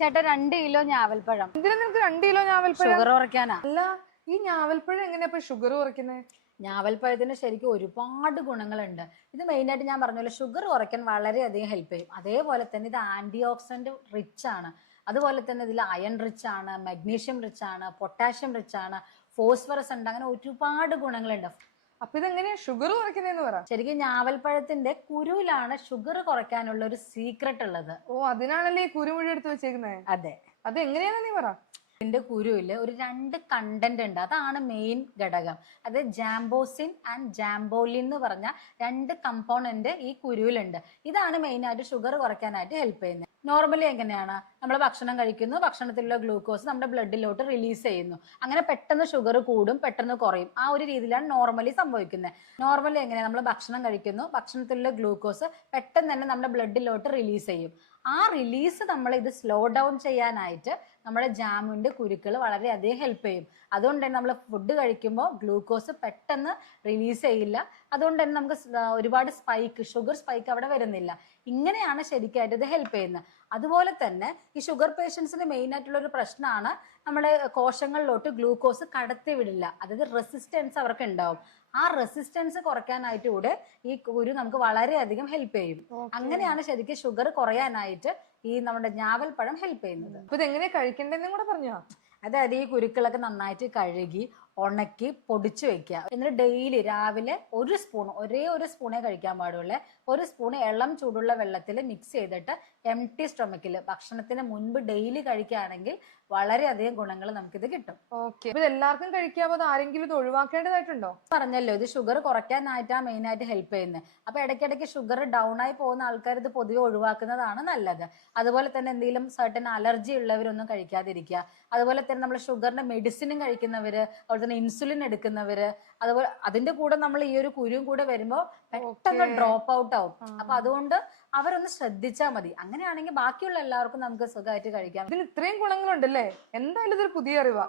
ചേട്ടാ 2 കിലോ ഞാവൽപ്പഴം. എന്തിനാ നിനക്ക് 2 കിലോ ഞാവൽപ്പഴം? ഷുഗർ കുറയ്ക്കാനാ. അല്ല, ഈ ഞാവൽപ്പഴം എങ്ങനെയാ ഇപ്പൊ ഷുഗർ കുറയ്ക്കുന്നത്? ഞാവൽപ്പഴത്തിന് ശരിക്കും ഒരുപാട് ഗുണങ്ങളുണ്ട്. ഇത് മെയിനായിട്ട് ഞാൻ പറഞ്ഞ ഷുഗർ കുറയ്ക്കാൻ വളരെയധികം ഹെൽപ്പ് ചെയ്യും. അതേപോലെ തന്നെ ഇത് ആന്റി ഓക്സിഡന്റ് റിച്ച് ആണ്. അതുപോലെ തന്നെ ഇതിൽ അയൺ റിച്ച് ആണ്, മഗ്നീഷ്യം റിച്ച് ആണ്, പൊട്ടാഷ്യം റിച്ച് ആണ്, ഫോസ്ഫറസ് ഉണ്ട്. അങ്ങനെ ഒരുപാട് ഗുണങ്ങളുണ്ട്. അപ്പൊ ഇതെങ്ങനെയാ ഷുഗർ കുറയ്ക്കുന്നതെന്ന് പറ. ശരിക്കും ഞാവൽപ്പഴത്തിന്റെ കുരുവിലാണ് ഷുഗർ കുറയ്ക്കാനുള്ള ഒരു സീക്രട്ട് ഉള്ളത്. ഓ, അതിനാണല്ലേ ഈ കുരുമുഴ എടുത്ത് വെച്ചേക്കുന്നത്? അതെ. അത് എങ്ങനെയാന്ന് നീ പറ. ഇതിന്റെ കുരുവില് ഒരു 2 കണ്ടന്റ് ഉണ്ട്. അതാണ് മെയിൻ ഘടകം. അത് ജാംബോസിൻ ആൻഡ് ജാംബോലിൻ എന്ന് പറഞ്ഞ 2 കമ്പോണന്റ് ഈ കുരുവിലുണ്ട്. ഇതാണ് മെയിൻ ആയിട്ട് ഷുഗർ കുറയ്ക്കാനായിട്ട് ഹെൽപ്പ് ചെയ്യുന്നത്. നോർമലി എങ്ങനെയാണ് നമ്മൾ ഭക്ഷണം കഴിക്കുന്നു, ഭക്ഷണത്തിലുള്ള ഗ്ലൂക്കോസ് നമ്മുടെ ബ്ലഡിലോട്ട് റിലീസ് ചെയ്യുന്നു. അങ്ങനെ പെട്ടെന്ന് ഷുഗർ കൂടും, പെട്ടെന്ന് കുറയും. ആ ഒരു രീതിയിലാണ് നോർമലി സംഭവിക്കുന്നത്. നോർമലി എങ്ങനെയാണ് നമ്മൾ ഭക്ഷണം കഴിക്കുന്നു, ഭക്ഷണത്തിലുള്ള ഗ്ലൂക്കോസ് പെട്ടെന്ന് തന്നെ നമ്മുടെ ബ്ലഡിലോട്ട് റിലീസ് ചെയ്യും. ആ റിലീസ് നമ്മൾ ഇത് സ്ലോ ഡൗൺ ചെയ്യാനായിട്ട് നമ്മുടെ ജാമിന്റെ കുരുക്കൾ വളരെയധികം ഹെൽപ്പ് ചെയ്യും. അതുകൊണ്ട് തന്നെ നമ്മൾ ഫുഡ് കഴിക്കുമ്പോൾ ഗ്ലൂക്കോസ് പെട്ടെന്ന് റിലീസ് ചെയ്യില്ല. അതുകൊണ്ട് തന്നെ നമുക്ക് ഒരുപാട് ഷുഗർ സ്പൈക്ക് അവിടെ വരുന്നില്ല. ഇങ്ങനെയാണ് ശരിക്കായിട്ട് ഇത് ഹെൽപ്പ് ചെയ്യുന്നത്. അതുപോലെ തന്നെ ഈ ഷുഗർ പേഷ്യൻസിന് മെയിൻ ആയിട്ടുള്ള ഒരു പ്രശ്നമാണ് നമ്മുടെ കോശങ്ങളിലോട്ട് ഗ്ലൂക്കോസ് കടത്തി വിടില്ല. അതായത് റെസിസ്റ്റൻസ് അവർക്ക് ഉണ്ടാവും. ആ റെസിസ്റ്റൻസ് കുറയ്ക്കാനായിട്ട് കൂടെ ഈ കുരു നമുക്ക് വളരെയധികം ഹെൽപ്പ് ചെയ്യും. അങ്ങനെയാണ് ശരിക്കും ഷുഗർ കുറയാനായിട്ട് ഈ നമ്മുടെ ഞാവൽപ്പഴം ഹെൽപ്പ് ചെയ്യുന്നത്. അപ്പൊ ഇതെങ്ങനെയാ കഴിക്കേണ്ടതെന്നും കൂടെ പറഞ്ഞോ. അതായത് ഈ കുരുക്കളൊക്കെ നന്നായിട്ട് കഴുകി ഉണക്കി പൊടിച്ചു വെക്കുക. എന്നിട്ട് ഡെയിലി രാവിലെ ഒരേ ഒരു സ്പൂണേ കഴിക്കാൻ പാടുള്ളൂ. 1 സ്പൂൺ ഇളം ചൂടുള്ള വെള്ളത്തിൽ മിക്സ് ചെയ്തിട്ട് എംപ്റ്റി സ്റ്റൊമക്കിൽ ഭക്ഷണത്തിന് മുൻപ് ഡെയിലി കഴിക്കുകയാണെങ്കിൽ വളരെയധികം ഗുണങ്ങൾ നമുക്കിത് കിട്ടും. ഓക്കെ, ഇത് എല്ലാവർക്കും കഴിക്കാവോ? അത് ആരെങ്കിലും ഇത് ഒഴിവാക്കേണ്ടതായിട്ടുണ്ടോ? പറഞ്ഞല്ലോ, ഇത് ഷുഗർ കുറയ്ക്കാനായിട്ടാണ് മെയിൻ ആയിട്ട് ഹെൽപ്പ് ചെയ്യുന്നത്. അപ്പൊ ഇടയ്ക്കിടയ്ക്ക് ഷുഗർ ഡൗൺ ആയി പോകുന്ന ആൾക്കാർ ഇത് പൊതുവെ ഒഴിവാക്കുന്നതാണ് നല്ലത്. അതുപോലെ തന്നെ എന്തെങ്കിലും സർട്ടൻ അലർജി ഉള്ളവരൊന്നും കഴിക്കാതിരിക്കുക. അതുപോലെ തന്നെ നമ്മൾ ഷുഗറിന്റെ മെഡിസിനും കഴിക്കുന്നവര്, അതുപോലെ തന്നെ ഇൻസുലിൻ എടുക്കുന്നവര്, അതുപോലെ അതിന്റെ കൂടെ നമ്മൾ ഈ ഒരു കുരുവും കൂടെ വരുമ്പോൾ പെട്ടെന്ന് ഡ്രോപ്പ് ഔട്ട് ആവും. അപ്പൊ അതുകൊണ്ട് അവരൊന്ന് ശ്രദ്ധിച്ചാൽ മതി. അങ്ങനെയാണെങ്കിൽ ബാക്കിയുള്ള എല്ലാവർക്കും നമുക്ക് സുഖമായിട്ട് കഴിക്കാം. ഇതിന് ഇത്രയും ഗുണങ്ങളുണ്ടല്ലേ? എന്തായാലും ഇതൊരു പുതിയ അറിവാ.